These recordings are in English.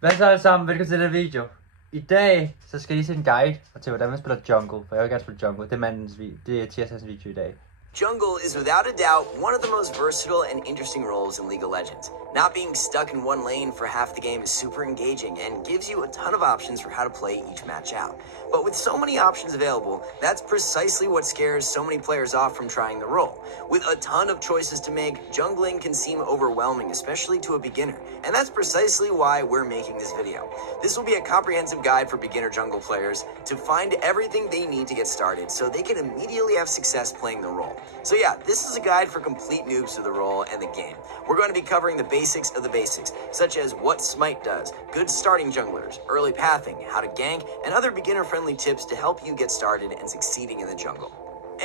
Hvad så alle sammen? Velkommen til denne video. I dag så skal I se en guide til hvordan man spiller jungle, for jeg vil gerne spille jungle. Det er tirsdagens video i dag. Jungle is without a doubt one of the most versatile and interesting roles in League of Legends. Not being stuck in one lane for half the game is super engaging and gives you a ton of options for how to play each match out. But with so many options available, that's precisely what scares so many players off from trying the role. With a ton of choices to make, jungling can seem overwhelming, especially to a beginner. And that's precisely why we're making this video. This will be a comprehensive guide for beginner jungle players to find everything they need to get started so they can immediately have success playing the role. So yeah, this is a guide for complete noobs to the role and the game. We're going to be covering the basics of the basics, such as what Smite does, good starting junglers, early pathing, how to gank, and other beginner-friendly tips to help you get started and succeeding in the jungle.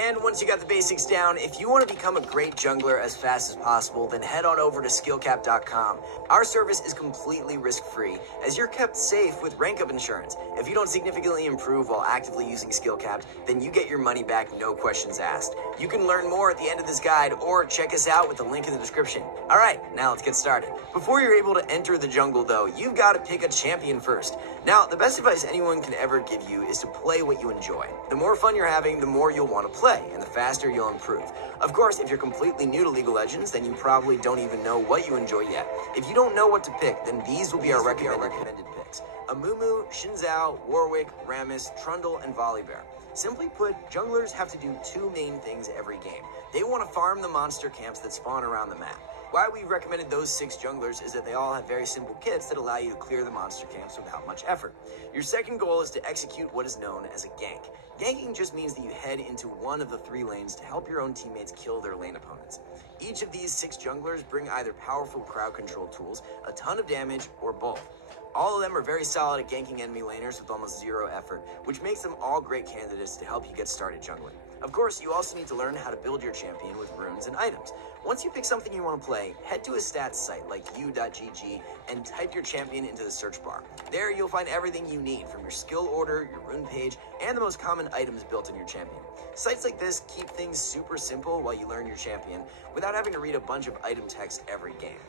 And once you got the basics down, if you want to become a great jungler as fast as possible, then head on over to skillcap.com. Our service is completely risk-free, as you're kept safe with rank-up insurance. If you don't significantly improve while actively using SkillCap, then you get your money back, no questions asked. You can learn more at the end of this guide, or check us out with the link in the description. Alright, now let's get started. Before you're able to enter the jungle though, you've got to pick a champion first. Now, the best advice anyone can ever give you is to play what you enjoy. The more fun you're having, the more you'll want to play, and the faster you'll improve. Of course, if you're completely new to League of Legends, then you probably don't even know what you enjoy yet. If you don't know what to pick, then these will be our recommended picks. Amumu, Shinzao, Warwick, Rammus, Trundle, and Volibear. Simply put, junglers have to do two main things every game. They want to farm the monster camps that spawn around the map. Why we recommended those 6 junglers is that they all have very simple kits that allow you to clear the monster camps without much effort. Your second goal is to execute what is known as a gank. Ganking just means that you head into one of the 3 lanes to help your own teammates kill their lane opponents. Each of these 6 junglers bring either powerful crowd control tools, a ton of damage, or both. All of them are very solid at ganking enemy laners with almost 0 effort, which makes them all great candidates to help you get started jungling. Of course, you also need to learn how to build your champion with runes and items. Once you pick something you want to play, head to a stats site like u.gg and type your champion into the search bar. There you'll find everything you need, from your skill order, your rune page, and the most common items built in your champion. Sites like this keep things super simple while you learn your champion, without having to read a bunch of item text every game.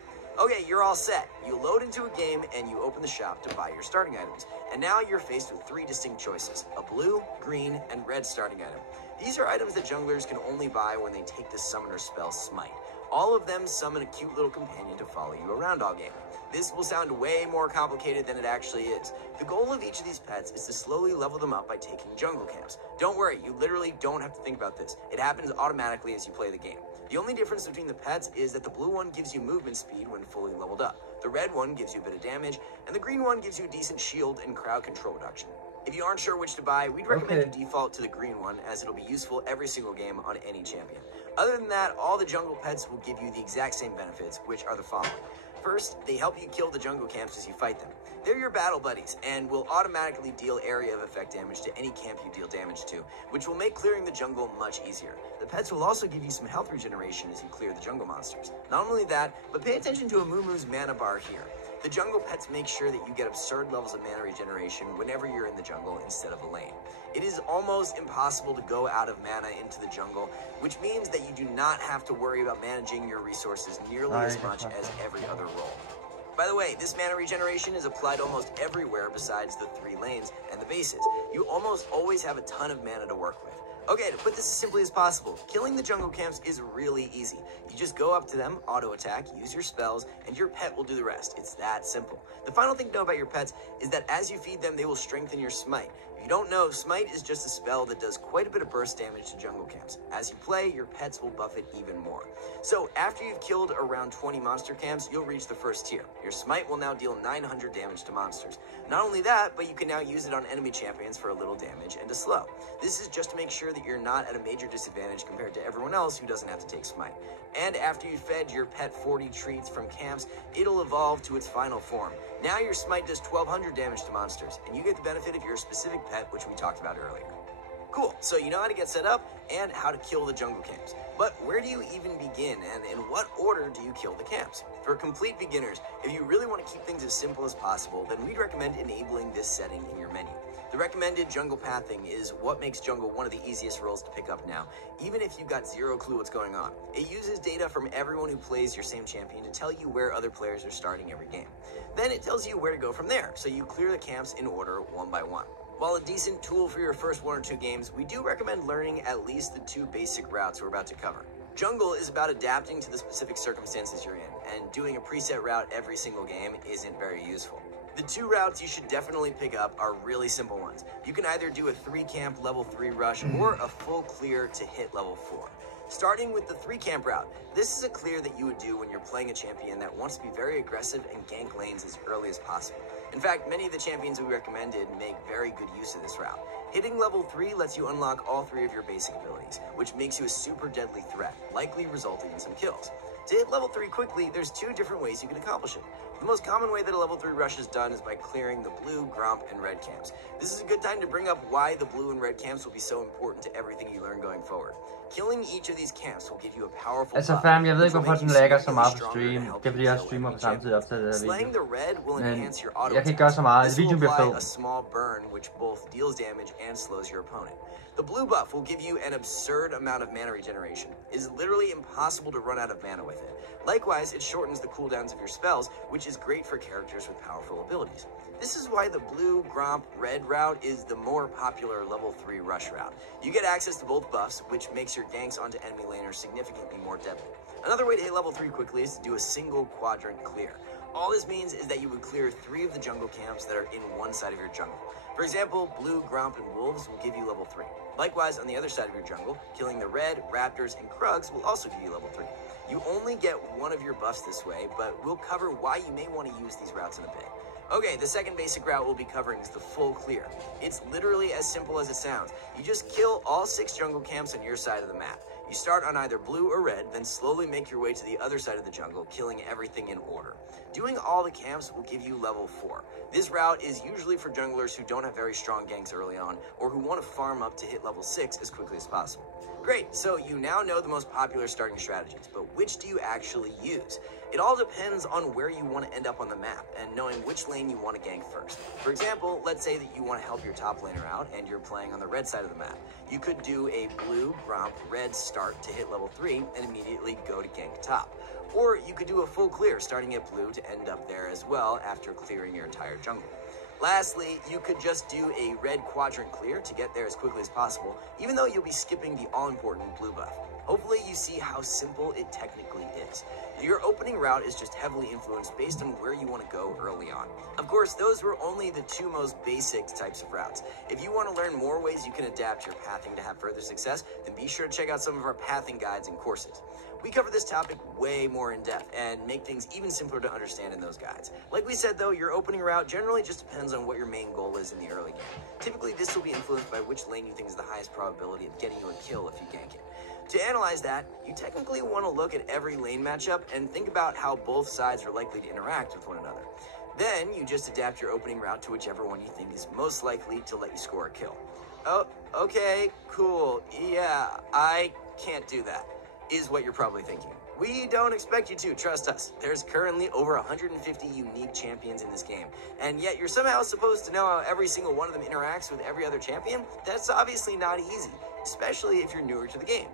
Okay, you're all set. You load into a game and you open the shop to buy your starting items. And now you're faced with 3 distinct choices: a blue, green, and red starting item. These are items that junglers can only buy when they take the summoner spell Smite. All of them summon a cute little companion to follow you around all game. This will sound way more complicated than it actually is. The goal of each of these pets is to slowly level them up by taking jungle camps. Don't worry, you literally don't have to think about this. It happens automatically as you play the game. The only difference between the pets is that the blue one gives you movement speed when fully leveled up. The red one gives you a bit of damage, and the green one gives you a decent shield and crowd control reduction. If you aren't sure which to buy, we'd recommend you default to the green one, as it'll be useful every single game on any champion. Other than that, all the jungle pets will give you the exact same benefits, which are the following. First, they help you kill the jungle camps as you fight them. They're your battle buddies, and will automatically deal area of effect damage to any camp you deal damage to, which will make clearing the jungle much easier. The pets will also give you some health regeneration as you clear the jungle monsters. Not only that, but pay attention to Amumu's mana bar here. The jungle pets make sure that you get absurd levels of mana regeneration whenever you're in the jungle instead of a lane. It is almost impossible to go out of mana into the jungle, which means that you do not have to worry about managing your resources nearly as much as every other role. By the way, this mana regeneration is applied almost everywhere besides the 3 lanes and the bases. You almost always have a ton of mana to work with. Okay, to put this as simply as possible, killing the jungle camps is really easy. You just go up to them, auto-attack, use your spells, and your pet will do the rest. It's that simple. The final thing to know about your pets is that as you feed them, they will strengthen your Smite. If you don't know, Smite is just a spell that does quite a bit of burst damage to jungle camps. As you play, your pets will buff it even more. So after you've killed around 20 monster camps, you'll reach the first tier. Your Smite will now deal 900 damage to monsters. Not only that, but you can now use it on enemy champions for a little damage and to slow. This is just to make sure that you're not at a major disadvantage compared to everyone else who doesn't have to take Smite. And after you fed your pet 40 treats from camps, it'll evolve to its final form. Now your Smite does 1200 damage to monsters, and you get the benefit of your specific pet, which we talked about earlier. Cool, so you know how to get set up and how to kill the jungle camps. But where do you even begin, and in what order do you kill the camps? For complete beginners, if you really want to keep things as simple as possible, then we'd recommend enabling this setting in your menu. The recommended jungle pathing is what makes jungle one of the easiest roles to pick up now, even if you've got zero clue what's going on. It uses data from everyone who plays your same champion to tell you where other players are starting every game. Then it tells you where to go from there, so you clear the camps in order one by one. While a decent tool for your first 1 or 2 games, we do recommend learning at least the 2 basic routes we're about to cover. Jungle is about adapting to the specific circumstances you're in, and doing a preset route every single game isn't very useful. The 2 routes you should definitely pick up are really simple ones. You can either do a 3-camp level 3 rush or a full clear to hit level 4. Starting with the 3-camp route, this is a clear that you would do when you're playing a champion that wants to be very aggressive and gank lanes as early as possible. In fact, many of the champions we recommended make very good use of this route. Hitting level 3 lets you unlock all 3 of your basic abilities, which makes you a super deadly threat, likely resulting in some kills. To hit level 3 quickly, there's 2 different ways you can accomplish it. The most common way that a level 3 rush is done is by clearing the blue, gromp, and red camps. This is a good time to bring up why the blue and red camps will be so important to everything you learn going forward. Killing each of these camps will give you a powerful Altså fam, jeg ved ikke hvorfor den lagger så meget på stream. Det er fordi jeg streamer på samme tid optaget det her video. Men jeg kan ikke gøre så meget. Videoen bliver fed. A small burn which both deals damage and slows your opponent. The blue buff will give you an absurd amount of mana regeneration. It is literally impossible to run out of mana with it. Likewise, it shortens the cooldowns of your spells, which is great for characters with powerful abilities. This is why the blue, gromp, red route is the more popular level 3 rush route. You get access to both buffs, which makes your ganks onto enemy laners significantly more deadly. Another way to hit level 3 quickly is to do a single quadrant clear. All this means is that you would clear 3 of the jungle camps that are in one side of your jungle. For example, blue, gromp, and wolves will give you level 3. Likewise, on the other side of your jungle, killing the red, raptors, and krugs will also give you level 3. You only get one of your buffs this way, but we'll cover why you may want to use these routes in a bit. Okay, the second basic route we'll be covering is the full clear. It's literally as simple as it sounds. You just kill all 6 jungle camps on your side of the map. You start on either blue or red, then slowly make your way to the other side of the jungle, killing everything in order. Doing all the camps will give you level 4. This route is usually for junglers who don't have very strong ganks early on, or who want to farm up to hit level 6 as quickly as possible. Great, so you now know the most popular starting strategies, but which do you actually use? It all depends on where you want to end up on the map and knowing which lane you want to gank first. For example, let's say that you want to help your top laner out and you're playing on the red side of the map. You could do a blue, gromp, red start to hit level 3 and immediately go to gank top. Or you could do a full clear starting at blue to end up there as well after clearing your entire jungle. Lastly, you could just do a red quadrant clear to get there as quickly as possible, even though you'll be skipping the all-important blue buff. Hopefully you see how simple it technically is. Your opening route is just heavily influenced based on where you want to go early on. Of course, those were only the 2 most basic types of routes. If you want to learn more ways you can adapt your pathing to have further success, then be sure to check out some of our pathing guides and courses. We cover this topic way more in depth and make things even simpler to understand in those guides. Like we said though, your opening route generally just depends on what your main goal is in the early game. Typically this will be influenced by which lane you think is the highest probability of getting you a kill if you gank it. To analyze that, you technically want to look at every lane matchup and think about how both sides are likely to interact with one another. Then you just adapt your opening route to whichever one you think is most likely to let you score a kill. Oh, okay, cool, yeah, I can't do that, is what you're probably thinking. We don't expect you to, trust us. There's currently over 150 unique champions in this game, and yet you're somehow supposed to know how every single one of them interacts with every other champion? That's obviously not easy, especially if you're newer to the game.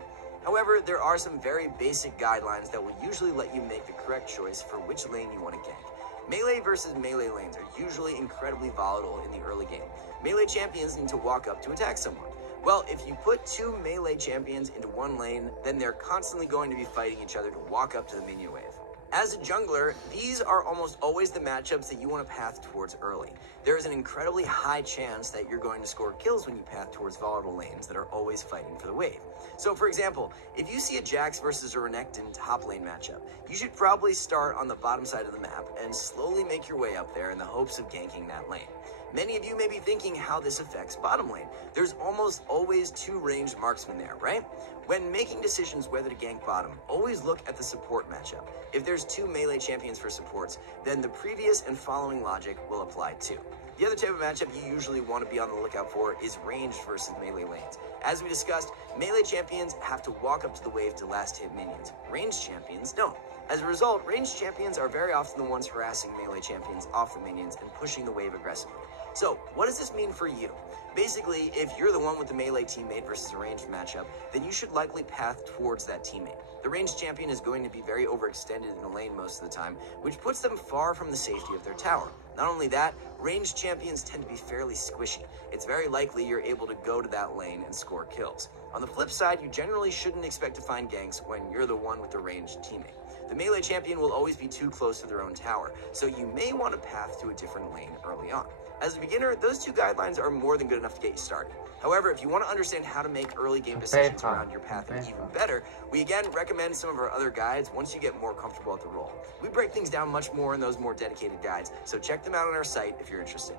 However, there are some very basic guidelines that will usually let you make the correct choice for which lane you want to gank. Melee versus melee lanes are usually incredibly volatile in the early game. Melee champions need to walk up to attack someone. Well, if you put 2 melee champions into one lane, then they're constantly going to be fighting each other to walk up to the minion wave. As a jungler, these are almost always the matchups that you want to path towards early. There is an incredibly high chance that you're going to score kills when you path towards volatile lanes that are always fighting for the wave. So for example, if you see a Jax versus a Renekton top lane matchup, you should probably start on the bottom side of the map and slowly make your way up there in the hopes of ganking that lane. Many of you may be thinking how this affects bottom lane. There's almost always 2 ranged marksmen there, right? When making decisions whether to gank bottom, always look at the support matchup. If there's there's 2 melee champions for supports, then the previous and following logic will apply too. The other type of matchup you usually want to be on the lookout for is ranged versus melee lanes. As we discussed, melee champions have to walk up to the wave to last hit minions. Ranged champions don't. As a result, ranged champions are very often the ones harassing melee champions off the minions and pushing the wave aggressively. So, what does this mean for you? Basically, if you're the one with the melee teammate versus a ranged matchup, then you should likely path towards that teammate. The ranged champion is going to be very overextended in the lane most of the time, which puts them far from the safety of their tower. Not only that, ranged champions tend to be fairly squishy. It's very likely you're able to go to that lane and score kills. On the flip side, you generally shouldn't expect to find ganks when you're the one with the ranged teammate. The melee champion will always be too close to their own tower, so you may want to path to a different lane early on. As a beginner, those 2 guidelines are more than good enough to get you started. However, if you want to understand how to make early game decisions around your pathing even better, we again recommend some of our other guides once you get more comfortable at the role. We break things down much more in those more dedicated guides, so check them out on our site if you're interested.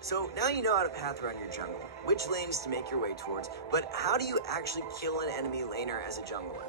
So now you know how to path around your jungle, which lanes to make your way towards, but how do you actually kill an enemy laner as a jungler?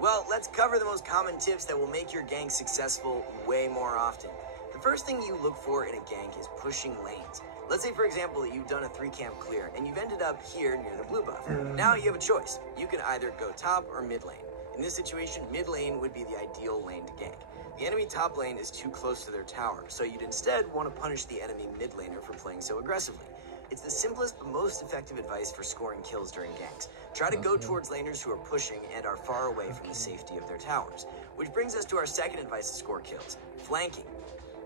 Well, let's cover the most common tips that will make your gank successful way more often. The first thing you look for in a gank is pushing lanes. Let's say, for example, that you've done a 3-camp clear and you've ended up here near the blue buff. Now you have a choice. You can either go top or mid lane. In this situation, mid lane would be the ideal lane to gank. The enemy top lane is too close to their tower, so you'd instead want to punish the enemy mid laner for playing so aggressively. It's the simplest but most effective advice for scoring kills during ganks. Try to go towards laners who are pushing and are far away from the safety of their towers. Which brings us to our second advice to score kills: flanking.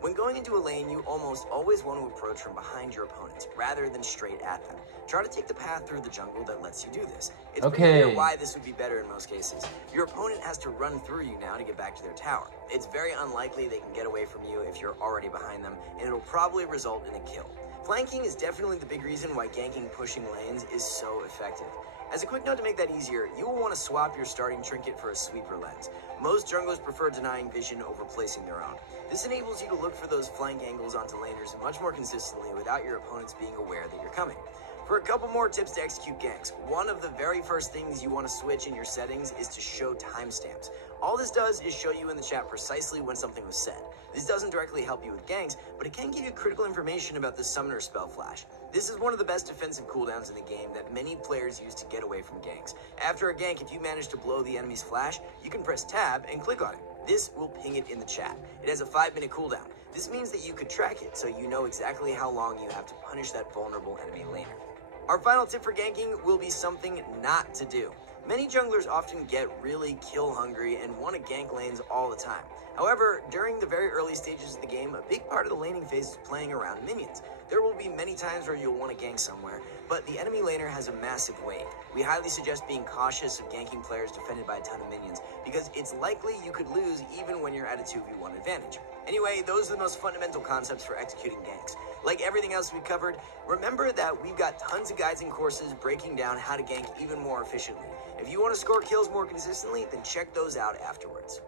When going into a lane, you almost always want to approach from behind your opponents, rather than straight at them. Try to take the path through the jungle that lets you do this. It's pretty clear why this would be better in most cases. Your opponent has to run through you now to get back to their tower. It's very unlikely they can get away from you if you're already behind them, and it'll probably result in a kill. Flanking is definitely the big reason why ganking pushing lanes is so effective. As a quick note to make that easier, you will want to swap your starting trinket for a sweeper lens. Most junglers prefer denying vision over placing their own. This enables you to look for those flank angles onto laners much more consistently without your opponents being aware that you're coming. For a couple more tips to execute ganks, one of the very first things you want to switch in your settings is to show timestamps. All this does is show you in the chat precisely when something was said. This doesn't directly help you with ganks, but it can give you critical information about the summoner spell flash. This is one of the best defensive cooldowns in the game that many players use to get away from ganks. After a gank, if you manage to blow the enemy's flash, you can press tab and click on it. This will ping it in the chat. It has a 5-minute cooldown. This means that you could track it, so you know exactly how long you have to punish that vulnerable enemy laner. Our final tip for ganking will be something not to do. Many junglers often get really kill hungry and want to gank lanes all the time. However, during the very early stages of the game, a big part of the laning phase is playing around minions. There will be many times where you'll want to gank somewhere, but the enemy laner has a massive wave. We highly suggest being cautious of ganking players defended by a ton of minions, because it's likely you could lose even when you're at a 2v1 advantage. Anyway, those are the most fundamental concepts for executing ganks. Like everything else we covered, remember that we've got tons of guides and courses breaking down how to gank even more efficiently. If you want to score kills more consistently, then check those out afterwards.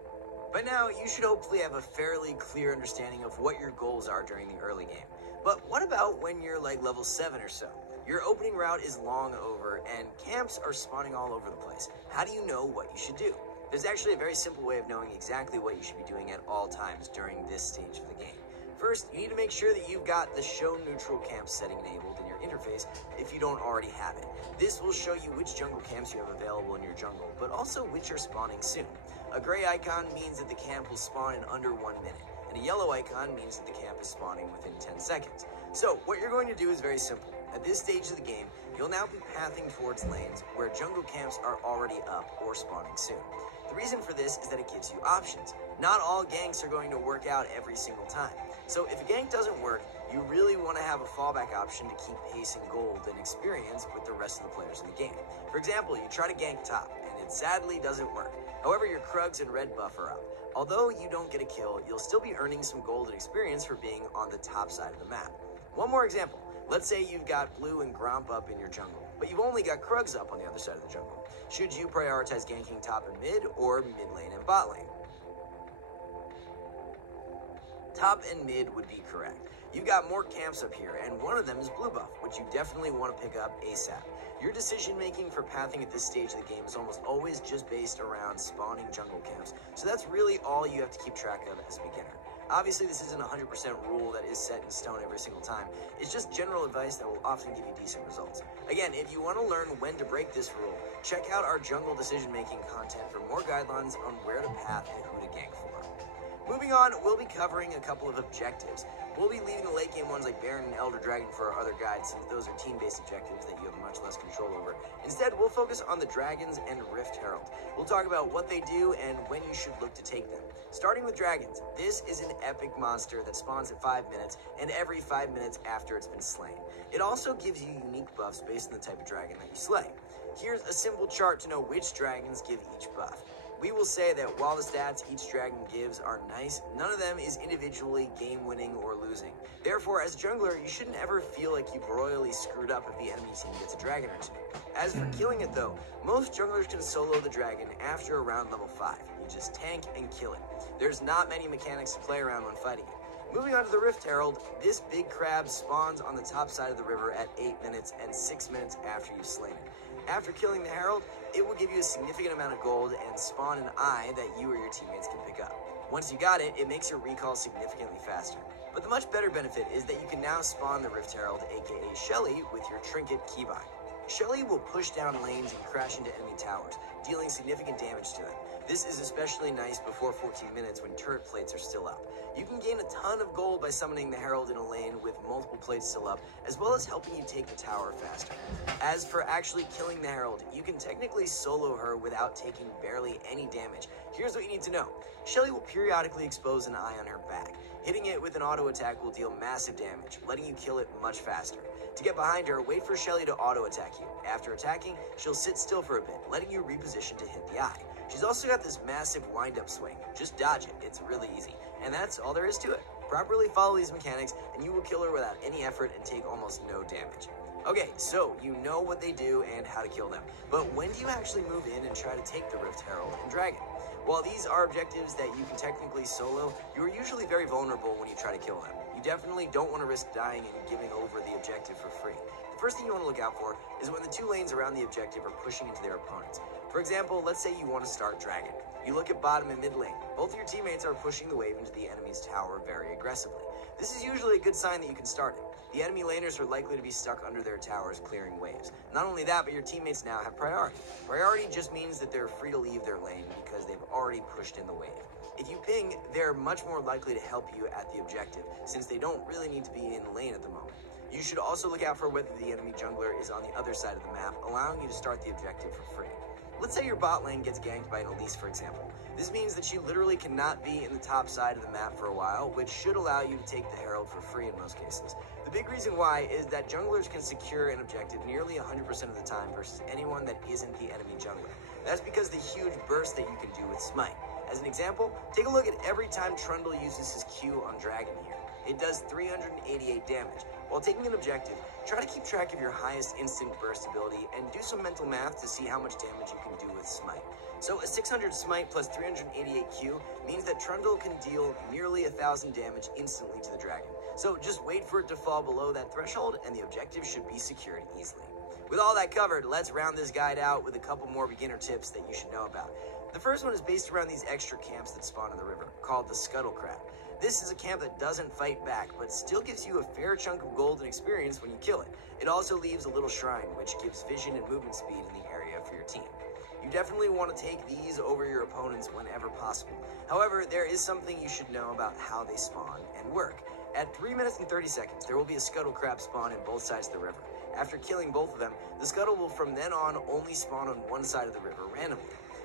By now, you should hopefully have a fairly clear understanding of what your goals are during the early game. But what about when you're like level 7 or so? Your opening route is long over and camps are spawning all over the place. How do you know what you should do? There's actually a very simple way of knowing exactly what you should be doing at all times during this stage of the game. First, you need to make sure that you've got the show neutral camp setting enabled in your interface if you don't already have it. This will show you which jungle camps you have available in your jungle, but also which are spawning soon. A gray icon means that the camp will spawn in under 1 minute, and a yellow icon means that the camp is spawning within 10 seconds. So what you're going to do is very simple. At this stage of the game, you'll now be pathing towards lanes where jungle camps are already up or spawning soon. The reason for this is that it gives you options. Not all ganks are going to work out every single time. So if a gank doesn't work, you really want to have a fallback option to keep pacing gold and experience with the rest of the players in the game. For example, you try to gank top, and it sadly doesn't work. However, your Krugs and red buff are up. Although you don't get a kill, you'll still be earning some gold and experience for being on the top side of the map. One more example. Let's say you've got blue and Gromp up in your jungle, but you've only got Krugs up on the other side of the jungle. Should you prioritize ganking top and mid, or mid lane and bot lane? Top and mid would be correct. You've got more camps up here, and one of them is blue buff, which you definitely want to pick up ASAP. Your decision making for pathing at this stage of the game is almost always just based around spawning jungle camps, so that's really all you have to keep track of as a beginner. Obviously, this isn't a 100% rule that is set in stone every single time. It's just general advice that will often give you decent results. Again, if you want to learn when to break this rule, check out our jungle decision-making content for more guidelines on where to path and who to gank for. Moving on, we'll be covering a couple of objectives. We'll be leaving the late game ones like Baron and Elder Dragon for our other guides, since those are team-based objectives that you have much less control over. Instead, we'll focus on the Dragons and Rift Herald. We'll talk about what they do and when you should look to take them. Starting with Dragons, this is an epic monster that spawns at 5 minutes and every 5 minutes after it's been slain. It also gives you unique buffs based on the type of dragon that you slay. Here's a simple chart to know which dragons give each buff. We will say that while the stats each dragon gives are nice, none of them is individually game-winning or losing. Therefore, as a jungler, you shouldn't ever feel like you've royally screwed up if the enemy team gets a dragon or two. As for killing it though, most junglers can solo the dragon after around level 5. You just tank and kill it. There's not many mechanics to play around when fighting it. Moving on to the Rift Herald, this big crab spawns on the top side of the river at 8 minutes and 6 minutes after you've slain it. After killing the Herald, it will give you a significant amount of gold and spawn an eye that you or your teammates can pick up. Once you got it, it makes your recall significantly faster. But the much better benefit is that you can now spawn the Rift Herald, aka Shelly, with your trinket keybind. Shelly will push down lanes and crash into enemy towers, dealing significant damage to them. This is especially nice before 14 minutes when turret plates are still up. You can gain a ton of gold by summoning the Herald in a lane with multiple plates still up, as well as helping you take the tower faster. As for actually killing the Herald, you can technically solo her without taking barely any damage. Here's what you need to know. Shelly will periodically expose an eye on her back. Hitting it with an auto attack will deal massive damage, letting you kill it much faster. To get behind her, wait for Shelly to auto attack you. After attacking, she'll sit still for a bit, letting you reposition to hit the eye. She's also got this massive wind-up swing. Just dodge it, it's really easy. And that's all there is to it. Properly follow these mechanics, and you will kill her without any effort and take almost no damage. Okay, so you know what they do and how to kill them. But when do you actually move in and try to take the Rift Herald and Dragon? While these are objectives that you can technically solo, you are usually very vulnerable when you try to kill them. You definitely don't want to risk dying and giving over the objective for free. The first thing you want to look out for is when the two lanes around the objective are pushing into their opponents. For example, let's say you want to start Dragon. You look at bottom and mid lane. Both of your teammates are pushing the wave into the enemy's tower very aggressively. This is usually a good sign that you can start it. The enemy laners are likely to be stuck under their towers clearing waves. Not only that, but your teammates now have priority. Priority just means that they're free to leave their lane because they've already pushed in the wave. If you ping, they're much more likely to help you at the objective, since they don't really need to be in lane at the moment. You should also look out for whether the enemy jungler is on the other side of the map, allowing you to start the objective for free. Let's say your bot lane gets ganked by an Elise, for example. This means that she literally cannot be in the top side of the map for a while, which should allow you to take the Herald for free in most cases. The big reason why is that junglers can secure an objective nearly 100% of the time versus anyone that isn't the enemy jungler. That's because the huge burst that you can do with Smite. As an example, take a look at every time Trundle uses his Q on Dragon here. It does 388 damage. While taking an objective, try to keep track of your highest instant burst ability and do some mental math to see how much damage you can do with Smite. So a 600 Smite plus 388 Q means that Trundle can deal nearly 1,000 damage instantly to the dragon. So just wait for it to fall below that threshold and the objective should be secured easily. With all that covered, let's round this guide out with a couple more beginner tips that you should know about. The first one is based around these extra camps that spawn in the river, called the Scuttle Crab. This is a camp that doesn't fight back, but still gives you a fair chunk of gold and experience when you kill it. It also leaves a little shrine, which gives vision and movement speed in the area for your team. You definitely want to take these over your opponents whenever possible. However, there is something you should know about how they spawn and work. At 3 minutes and 30 seconds, there will be a Scuttle Crab spawn in both sides of the river. After killing both of them, the Scuttle will from then on only spawn on one side of the river randomly.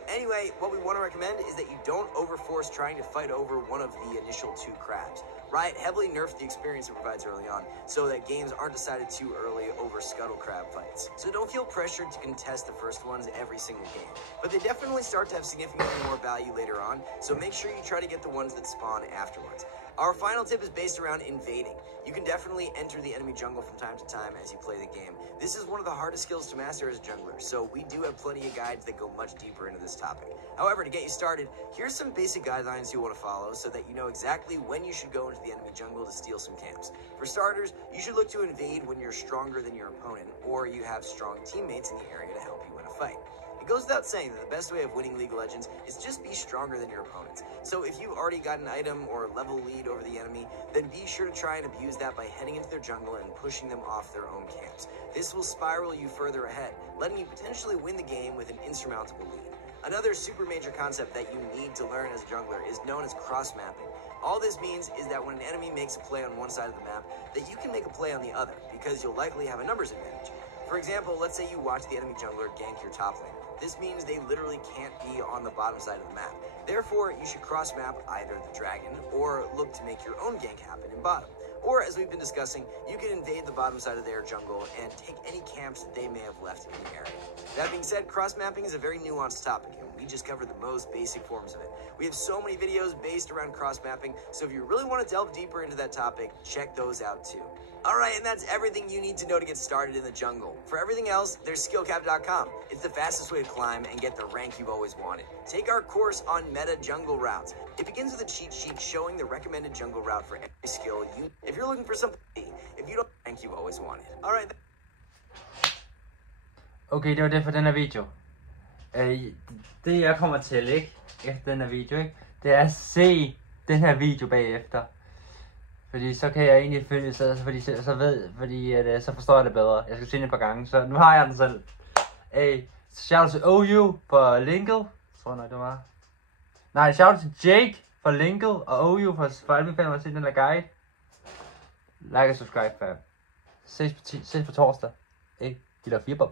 Anyway, what we want to recommend is that you don't overforce trying to fight over one of the initial two crabs. Riot heavily nerfed the experience it provides early on, so that games aren't decided too early over Scuttle Crab fights. So don't feel pressured to contest the first ones every single game. But they definitely start to have significantly more value later on, so make sure you try to get the ones that spawn afterwards. Our final tip is based around invading. You can definitely enter the enemy jungle from time to time as you play the game. This is one of the hardest skills to master as a jungler, so we do have plenty of guides that go much deeper into this topic. However, to get you started, here's some basic guidelines you want to follow so that you know exactly when you should go into the enemy jungle to steal some camps. For starters, you should look to invade when you're stronger than your opponent, or you have strong teammates in the area to help you win a fight. It goes without saying that the best way of winning League of Legends is just be stronger than your opponents. So if you've already got an item or level lead over the enemy, then be sure to try and abuse that by heading into their jungle and pushing them off their own camps. This will spiral you further ahead, letting you potentially win the game with an insurmountable lead. Another super major concept that you need to learn as a jungler is known as cross-mapping. All this means is that when an enemy makes a play on one side of the map, that you can make a play on the other, because you'll likely have a numbers advantage. For example, let's say you watch the enemy jungler gank your top lane. This means they literally can't be on the bottom side of the map. Therefore, you should cross-map either the dragon, or look to make your own gank happen in bottom. Or, as we've been discussing, you can invade the bottom side of their jungle and take any camps that they may have left in the area. That being said, cross-mapping is a very nuanced topic, and we just covered the most basic forms of it. We have so many videos based around cross-mapping, so if you really want to delve deeper into that topic, check those out too. Alright, and that's everything you need to know to get started in the jungle. For everything else, there's skillcap.com. It's the fastest way to climb and get the rank you've always wanted. Take our course on meta jungle routes. It begins with a cheat sheet showing the recommended jungle route for every skill if you're looking for something, if you don't rank you've always wanted. Alright. Okay, det var det for den her video. Det jeg kommer til, ikke? Efter den her video, ikke? Det er at se den her video bagefter. Fordi så kan jeg egentlig følge, så forstår jeg det bedre. Jeg skal se den et par gange, så nu har jeg den selv. Shout out til OU for linket. Tror nok det var. Nej, shout out til Jake for linket, og OU for anbefalingen at se den her guide. Like og subscribe, fam. Ses på torsdag. De der 4 bob.